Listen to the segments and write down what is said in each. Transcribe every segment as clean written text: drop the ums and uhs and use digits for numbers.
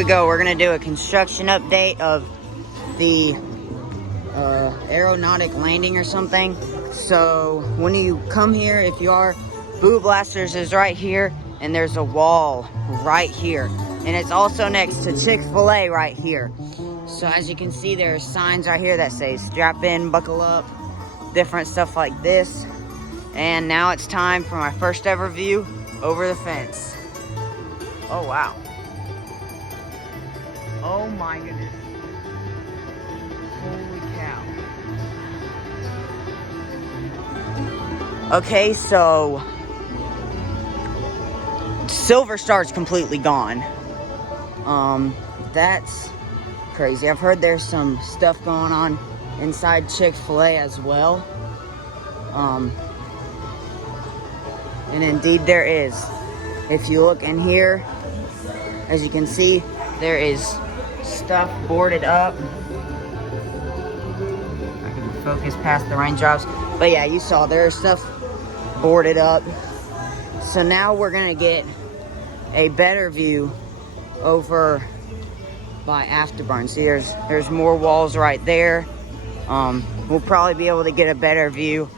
we go. We're gonna do a construction update of the Aeronautic landing or something. So when you come here, if you are, Boo Blasters is right here, and there's a wall right here, and it's also next to Chick-fil-A right here. So as you can see, there's signs right here that say strap in, buckle up, different stuff like this. And now it's time for my first ever view over the fence. Oh wow. Oh my goodness. Holy cow. Okay, so Silver Star's completely gone. That's crazy. I've heard there's some stuff going on inside Chick-fil-A as well. And indeed there is. If you look in here, as you can see, there is stuff boarded up. I can focus past the raindrops. But yeah, you saw there's stuff boarded up. So now we're gonna get a better view over by Afterburn. See, there's more walls right there. We'll probably be able to get a better view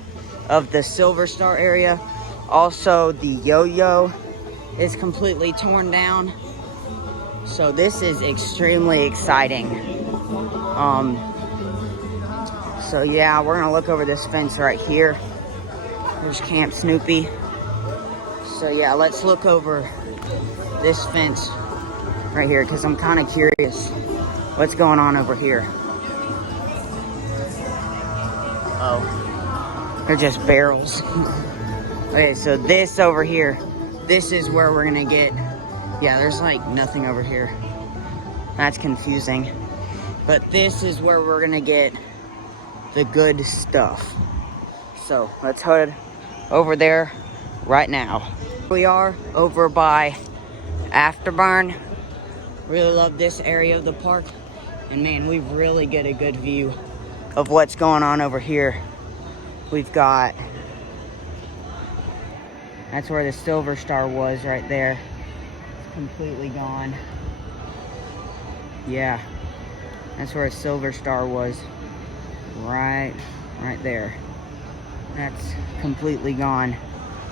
of the Silver Star area. Also, the yo-yo is completely torn down. So this is extremely exciting. So yeah, we're gonna look over this fence right here. There's Camp Snoopy. So yeah, let's look over this fence right here, because I'm kind of curious what's going on over here. Oh, they're just barrels. Okay, so this over here, this is where we're gonna get, yeah, there's like nothing over here. That's confusing. But this is where we're gonna get the good stuff. So let's head over there right now. We are over by Afterburn. Really love this area of the park. And man, we really get a good view of what's going on over here. We've got, that's where the Silver Star was right there. It's completely gone. Yeah, that's where a Silver Star was. Right there. That's completely gone.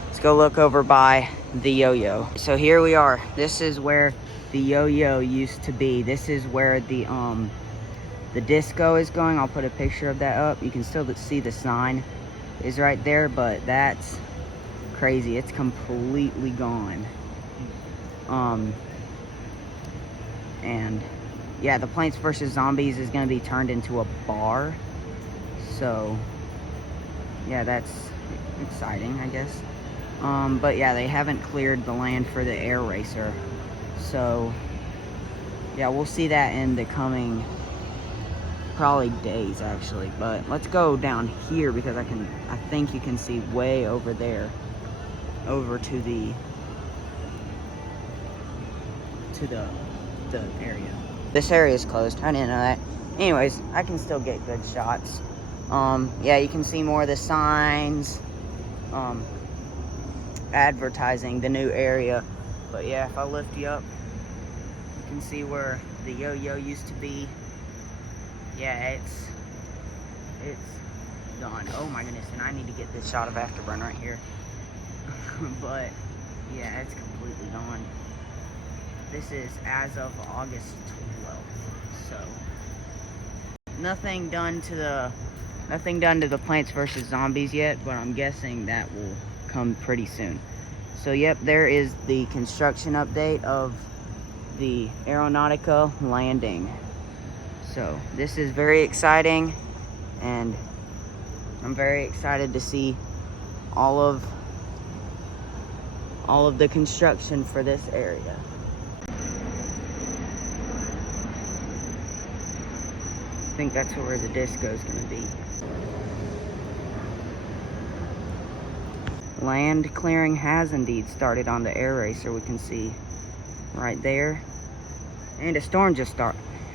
Let's go look over by the yo-yo. So here we are. This is where the yo-yo used to be. This is where the disco is going. I'll put a picture of that up. You can still see the sign is right there, but that's crazy. It's completely gone. And yeah, the Plants vs. Zombies is going to be turned into a bar. So yeah, that's exciting, I guess. But yeah, they haven't cleared the land for the air racer. So yeah, we'll see that in the coming probably days actually. But let's go down here, because I think you can see way over there, over to the area. This area is closed. I didn't know that. Anyways, I can still get good shots. Yeah, you can see more of the signs advertising the new area. But yeah, if I lift you up, you can see where the yo-yo used to be. Yeah, it's gone. Oh my goodness, and I need to get this shot of Afterburn right here. But yeah, it's completely gone. This is as of August 12th. So nothing done to the Plants vs. Zombies yet, but I'm guessing that will come pretty soon. So yep, there is the construction update of the Aeronautica landing. So this is very exciting, and I'm very excited to see all of the construction for this area. I think that's where the disco is going to be. Land clearing has indeed started on the air racer. We can see right there. And a storm just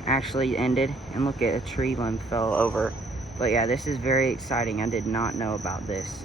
actually ended. And look, at a tree limb fell over. But yeah, this is very exciting. I did not know about this.